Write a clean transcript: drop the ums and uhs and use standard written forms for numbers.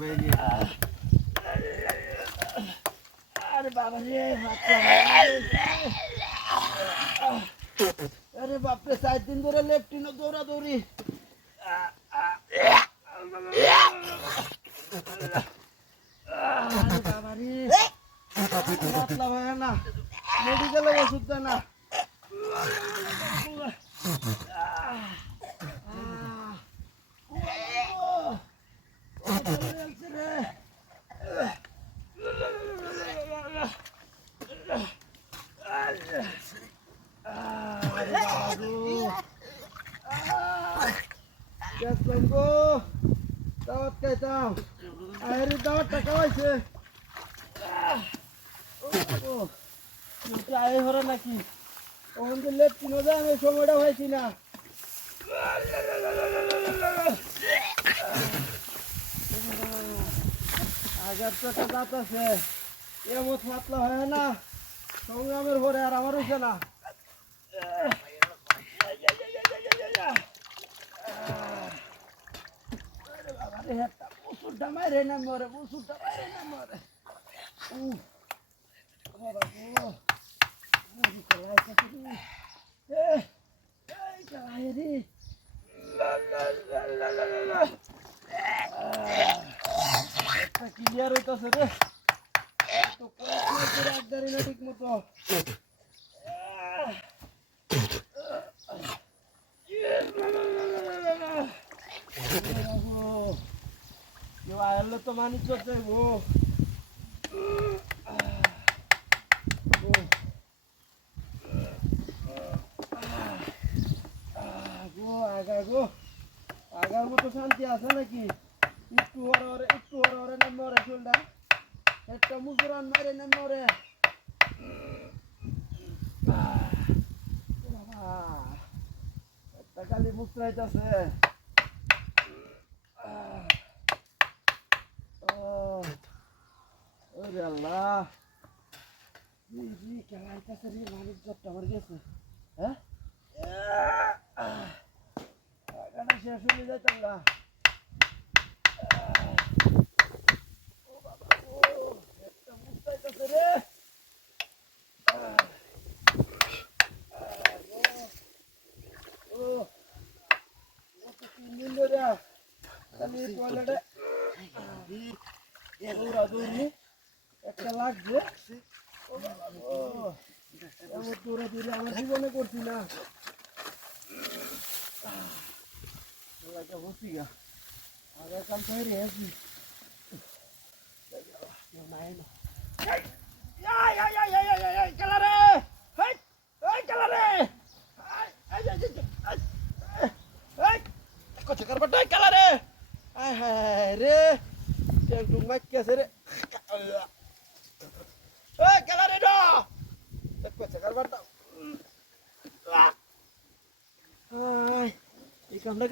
ভাই গিয়ে আরে বাবা রে আরে বাপরে 4 দিন ধরে লেফটিনো দৌড়াদৌড়ি আরে বাবা রে পাতলা ভাই না মেডিকেলে ওষুধ দেয় না দেখলাম গো দাওয়াত খাইতাম আরে দাওয়াত টাকা হয়েছে আয় হরে নাকি ওখান থেকে লেট কিনো যায় আমি সময়টা হয়েছি না আগের তো একটা দাঁত আছে এমন পাতলা হয় না সংগ্রামের পরে আর আমার হয়েছে না মুসুরটা মারে না মরে মুসুরটা মারে না মরে ক্লিয়ার হইতেছে রে একদারি না ঠিক মতো কেউ আয়ালে তো মানি চলছে গো আগার মতো শান্তি আছে নাকি একটু ওরে নামে ওরে চলটা একটা মুসুরান মারে নামে ওরে একটা খালি মুসরাইতেছে ওরে আল্লাহ খেলাইতেছে রে মালিক জবটা আমার গেছে হ্যাঁ শেষ হয়ে যাইতাম না একটা মুস্তাইতেছে রে একটা লাগছে দৌড়াদৌড়ি আমার জীবনে করছি না বসি গা আর কাম তৈরি আছি রে ডুমাই কেছে রে খেলারে এই কামটা